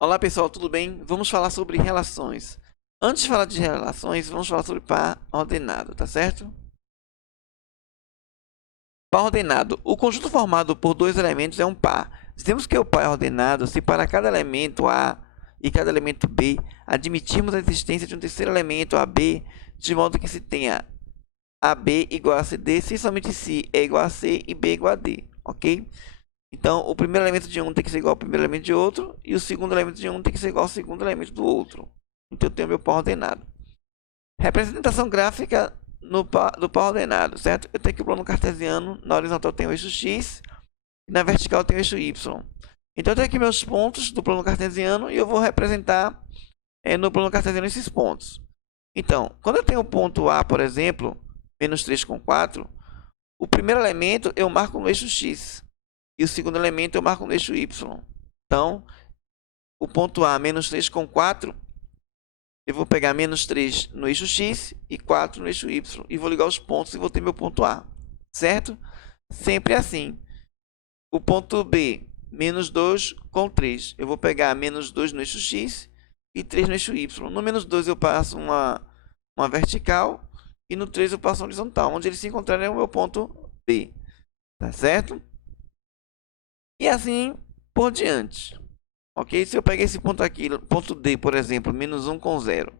Olá pessoal, tudo bem? Vamos falar sobre relações. Antes de falar de relações, vamos falar sobre par ordenado, tá certo? Par ordenado. O conjunto formado por dois elementos é um par. Dizemos que o par é ordenado se para cada elemento A e cada elemento B admitirmos a existência de um terceiro elemento AB, de modo que se tenha AB igual a CD se somente C é igual a C e B igual a D, ok? Então, o primeiro elemento de um tem que ser igual ao primeiro elemento de outro, e o segundo elemento de um tem que ser igual ao segundo elemento do outro. Então, eu tenho meu par ordenado. Representação gráfica do par ordenado, certo? Eu tenho aqui o plano cartesiano, na horizontal tem o eixo x, e na vertical tem o eixo y. Então, eu tenho aqui meus pontos do plano cartesiano, e eu vou representar no plano cartesiano esses pontos. Então, quando eu tenho o ponto A, por exemplo, menos 3 com 4, o primeiro elemento eu marco no eixo x. E o segundo elemento eu marco no eixo y. Então, o ponto A, menos 3 com 4, eu vou pegar menos 3 no eixo x e 4 no eixo y. E vou ligar os pontos e vou ter meu ponto A. Certo? Sempre assim. O ponto B, menos 2 com 3. Eu vou pegar menos 2 no eixo x e 3 no eixo y. No menos 2 eu passo uma vertical e no 3 eu passo uma horizontal. Onde eles se encontrarem é o meu ponto B. Tá certo? E assim por diante. Ok? Se eu pegar esse ponto aqui, ponto D, por exemplo, menos 1 com 0.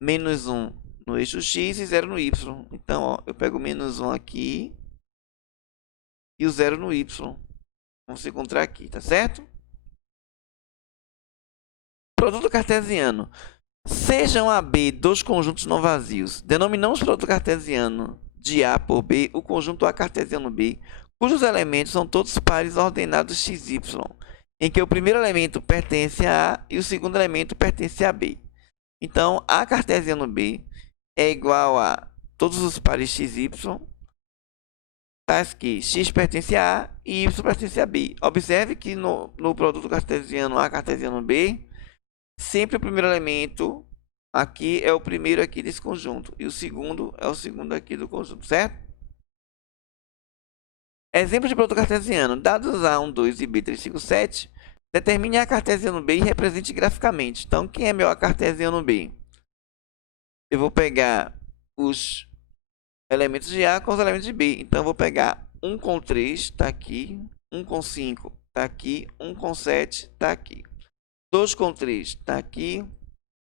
Menos 1 no eixo X e 0 no Y. Então, ó, eu pego menos 1 aqui e o 0 no Y. Vamos se encontrar aqui, tá certo? Produto cartesiano. Sejam AB dois conjuntos não vazios. Denominamos produto cartesiano de A por B o conjunto A cartesiano B, cujos elementos são todos pares ordenados XY, em que o primeiro elemento pertence a A e o segundo elemento pertence a B. Então, A cartesiano B é igual a todos os pares XY, tais que X pertence a A e Y pertence a B. Observe que no produto cartesiano A cartesiano B, sempre o primeiro elemento aqui é o primeiro aqui desse conjunto e o segundo é o segundo aqui do conjunto, certo? Exemplo de produto cartesiano. Dados A1, 2 e B3, 5, 7, determine A cartesiano B e represente graficamente. Então, quem é meu A cartesiano B? Eu vou pegar os elementos de A com os elementos de B. Então, eu vou pegar 1 com 3, está aqui. 1 com 5, está aqui. 1 com 7, está aqui. 2 com 3, está aqui.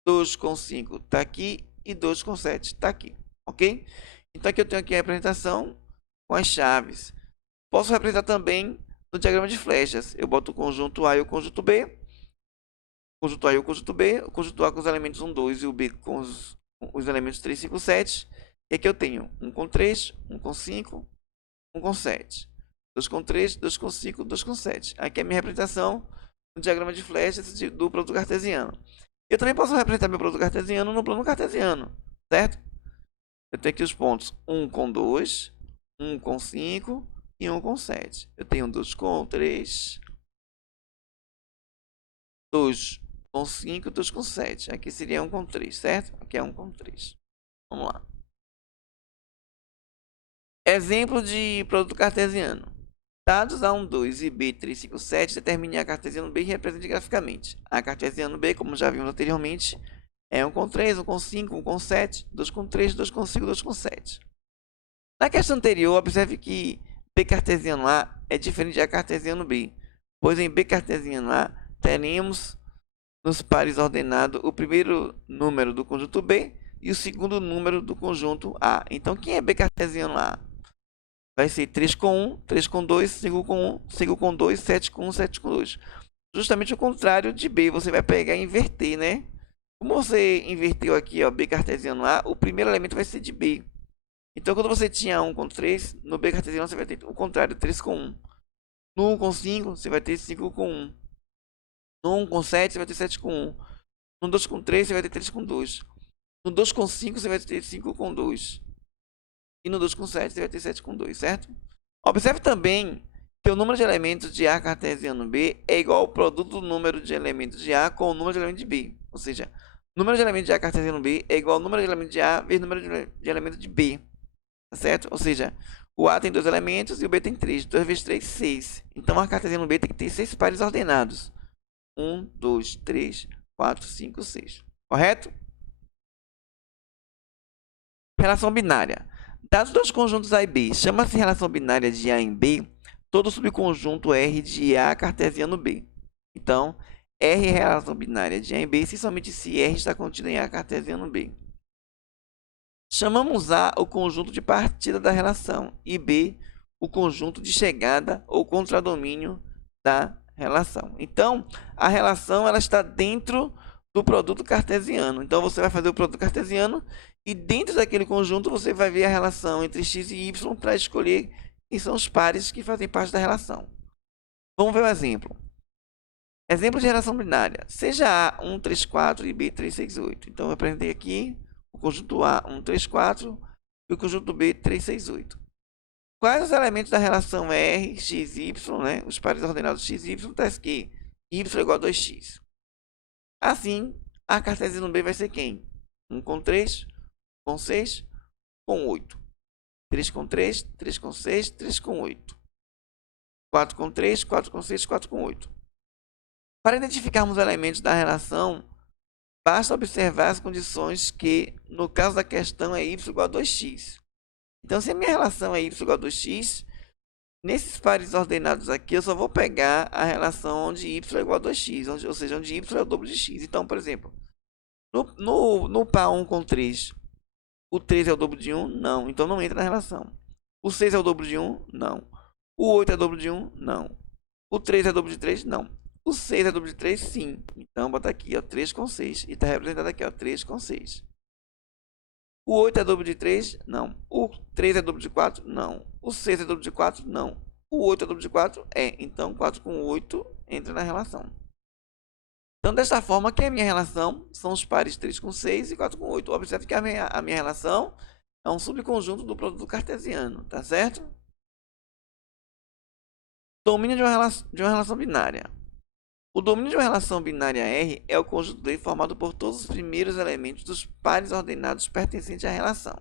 2 com 5 está aqui e 2 com 7 está aqui, ok? Então aqui eu tenho aqui a representação com as chaves. Posso representar também no diagrama de flechas. Eu boto o conjunto A e o conjunto B, o conjunto A e o conjunto B, o conjunto A com os elementos 1, 2 e o B com os elementos 3, 5, 7. E aqui eu tenho 1 com 3, 1 com 5, 1 com 7. 2 com 3, 2 com 5, 2 com 7. Aqui é a minha representação no diagrama de flechas do produto cartesiano. Eu também posso representar meu produto cartesiano no plano cartesiano, certo? Eu tenho aqui os pontos 1 com 2, 1 com 5 e 1 com 7. Eu tenho 2 com 3, 2 com 5 e 2 com 7. Aqui seria 1 com 3, certo? Aqui é 1 com 3. Vamos lá. Exemplo de produto cartesiano. Dados A1, 2 e B3, 5, 7, determine A cartesiano B e represente graficamente. A cartesiano B, como já vimos anteriormente, é 1 com 3, 1 com 5, 1 com 7, 2 com 3, 2 com 5, 2 com 7. Na questão anterior, observe que B cartesiano A é diferente de A cartesiano B, pois em B cartesiano A teremos nos pares ordenados o primeiro número do conjunto B e o segundo número do conjunto A. Então, quem é B cartesiano A? Vai ser 3 com 1, 3 com 2, 5 com 1, 5 com 2, 7 com 1, 7 com 2. Justamente o contrário de B, você vai pegar e inverter, né? Como você inverteu aqui, ó, B cartesiano A, o primeiro elemento vai ser de B. Então, quando você tinha 1 com 3, no B cartesiano você vai ter o contrário, 3 com 1. No 1 com 5, você vai ter 5 com 1. No 1 com 7, você vai ter 7 com 1. No 2 com 3, você vai ter 3 com 2. No 2 com 5, você vai ter 5 com 2. E no 2 com 7, você vai ter 7 com 2, certo? Observe também que o número de elementos de A cartesiano B é igual ao produto do número de elementos de A com o número de elementos de B. Ou seja, o número de elementos de A cartesiano B é igual ao número de elementos de A vezes o número de elementos de B. Tá certo? Ou seja, o A tem 2 elementos e o B tem 3. 2 vezes 3, 6. Então, a cartesiano B tem que ter 6 pares ordenados. 1, 2, 3, 4, 5, 6. Correto? Relação binária. Dados dois conjuntos A e B, chama-se relação binária de A em B todo subconjunto R de A cartesiano B. Então, R é relação binária de A em B se somente se R está contido em A cartesiano B. Chamamos A o conjunto de partida da relação e B o conjunto de chegada ou contradomínio da relação. Então, a relação ela está dentro do produto cartesiano. Então, você vai fazer o produto cartesiano e dentro daquele conjunto você vai ver a relação entre x e y para escolher quem são os pares que fazem parte da relação. Vamos ver o exemplo. Exemplo de relação binária. Seja A 1, 3, 4 e B 3, 6, 8. Então, eu apresentei aqui o conjunto A 1, 3, 4 e o conjunto B 3, 6, 8. Quais os elementos da relação R, x, y, né? Os pares ordenados x e y, está que y é igual a 2x. Assim, a cartesiano B vai ser quem? 1 com 3, com 6, com 8. 3 com 3, 3 com 6, 3 com 8. 4 com 3, 4 com 6, 4 com 8. Para identificarmos os elementos da relação, basta observar as condições que, no caso da questão, é y igual a 2x. Então, se a minha relação é y igual a 2x, nesses pares ordenados aqui, eu só vou pegar a relação onde y é igual a 2x, ou seja, onde y é o dobro de x. Então, por exemplo, no par 1 com 3, o 3 é o dobro de 1? Não. Então, não entra na relação. O 6 é o dobro de 1? Não. O 8 é o dobro de 1? Não. O 3 é o dobro de 3? Não. O 6 é o dobro de 3? Sim. Então, bota aqui, ó, 3 com 6. E está representado aqui, ó, 3 com 6. O 8 é dobro de 3? Não. O 3 é dobro de 4? Não. O 6 é dobro de 4? Não. O 8 é dobro de 4? É. Então, 4 com 8 entra na relação. Então, desta forma, que a minha relação são os pares 3 com 6 e 4 com 8. Observe que a minha relação é um subconjunto do produto cartesiano, tá certo? Domínio de uma relação binária. O domínio de uma relação binária R é o conjunto D formado por todos os primeiros elementos dos pares ordenados pertencentes à relação.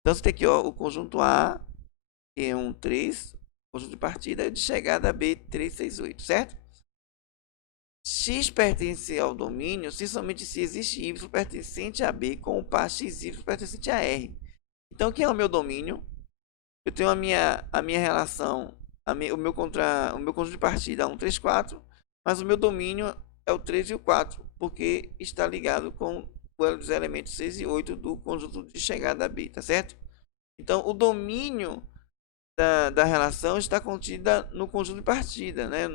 Então, você tem aqui ó, o conjunto A, que é 1, 3, conjunto de partida, e de chegada B, 3, 6, 8, certo? X pertence ao domínio se somente se existe Y pertencente a B com o par XY pertencente a R. Então, quem é o meu domínio? Eu tenho a minha relação, o meu conjunto de partida 1, 3, 4, mas o meu domínio é o 3 e o 4, porque está ligado com os elementos 6 e 8 do conjunto de chegada B, tá certo? Então, o domínio da relação está contida no conjunto de partida, né?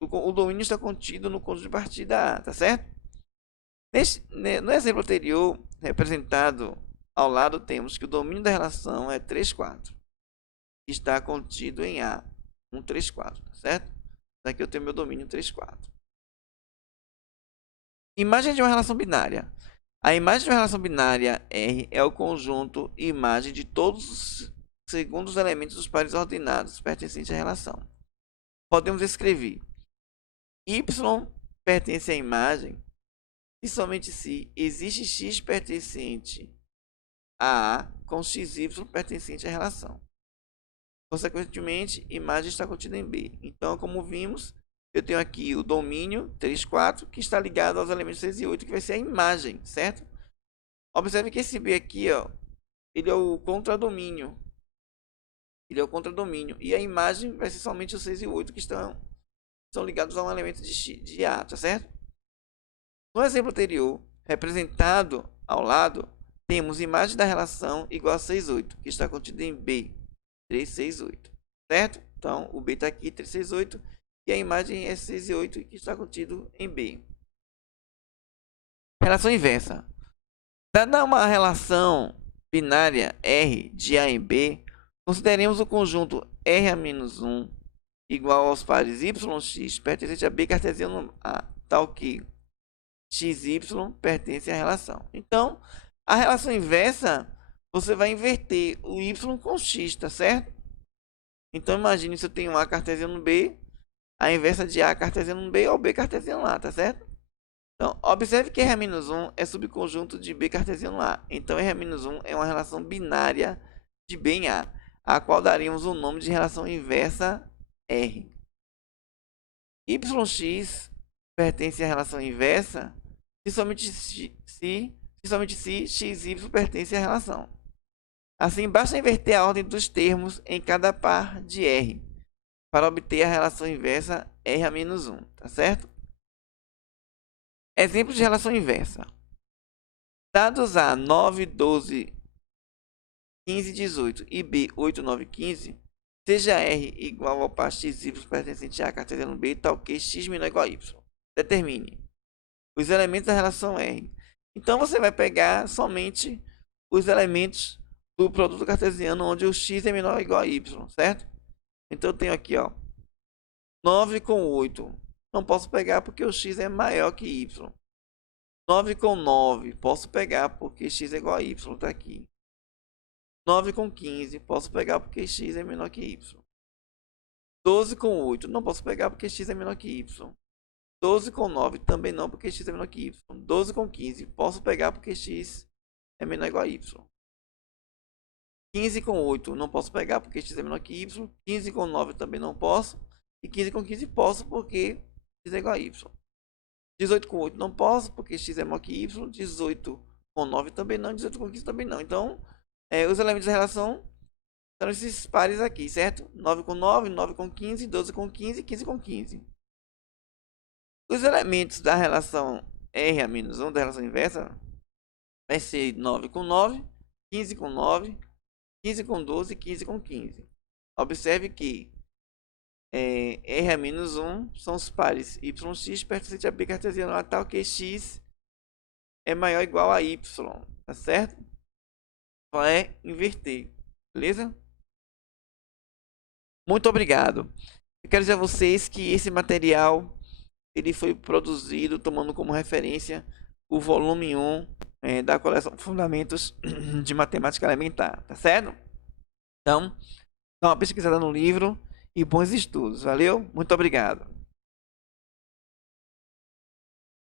O domínio está contido no conjunto de partida A, tá certo? No exemplo anterior, representado ao lado, temos que o domínio da relação é 3, 4. Está contido em A, 1, 3, 4, tá certo? Aqui eu tenho meu domínio 3, 4. Imagem de uma relação binária. A imagem de uma relação binária R é o conjunto imagem de todos os segundos elementos dos pares ordenados pertencentes à relação. Podemos escrever Y pertence à imagem e somente se existe X pertencente a A com XY pertencente à relação. Consequentemente, imagem está contida em B. Então, como vimos, eu tenho aqui o domínio 3, 4, que está ligado aos elementos 6 e 8, que vai ser a imagem, certo? Observe que esse B aqui, ó, ele é o contradomínio. Ele é o contradomínio. E a imagem vai ser somente os 6 e 8, que estão ligados a um elemento de A, tá certo? No exemplo anterior, representado ao lado, temos imagem da relação igual a 6, 8, que está contida em B, 3, 6, 8, certo? Então, o B está aqui, 3, 6, 8, e a imagem é 6 e 8, que está contido em B. Relação inversa. Dada uma relação binária R de A em B, consideremos o conjunto R-1 igual aos pares YX pertencente a B cartesiano A, tal que XY pertence à relação. Então, a relação inversa, você vai inverter o Y com X, tá certo? Então, imagine se eu tenho A cartesiano B, a inversa de A cartesiano B ou B cartesiano A, tá certo? Então, observe que R-1 é subconjunto de B cartesiano A. Então, R-1 é uma relação binária de B em A, a qual daríamos o nome de relação inversa R. YX pertence à relação inversa se somente se x, y pertence à relação. Assim, basta inverter a ordem dos termos em cada par de R para obter a relação inversa R a menos 1, tá certo? Exemplo de relação inversa. Dados A 9, 12, 15, 18 e B 8, 9, 15, seja R igual ao par x, y pertencente a cartesiano B, tal que x menor ou igual a y. Determine os elementos da relação R. Então, você vai pegar somente os elementos do produto cartesiano onde o x é menor ou igual a y, certo? Então, eu tenho aqui, ó, 9 com 8. Não posso pegar porque o x é maior que y. 9 com 9. Posso pegar porque x é igual a y. Está aqui. 9 com 15. Posso pegar porque x é menor que y. 12 com 8. Não posso pegar porque x é menor que y. 12 com 9. Também não porque x é menor que y. 12 com 15. Posso pegar porque x é menor ou igual a y. 15 com 8. Não posso pegar porque x é menor que y. 15 com 9 também não posso. E 15 com 15 posso porque x é igual a y. 18 com 8 não posso porque x é maior que y. 18 com 9 também não. 18 com 15 também não. Então, os elementos da relação são esses pares aqui, certo? 9 com 9, 9 com 15, 12 com 15, 15 com 15. Os elementos da relação R a menos 1, da relação inversa, vai ser 9 com 9, 15 com 9, 15 com 12 e 15 com 15. Observe que R a menos 1 são os pares YX pertencente a B cartesiano A tal que X é maior ou igual a Y, tá certo? Vai inverter, beleza? Muito obrigado. Eu quero dizer a vocês que esse material ele foi produzido tomando como referência o volume 1 da coleção Fundamentos de Matemática Elementar, tá certo? Então, dá uma pesquisada no livro e bons estudos. Valeu? Muito obrigado.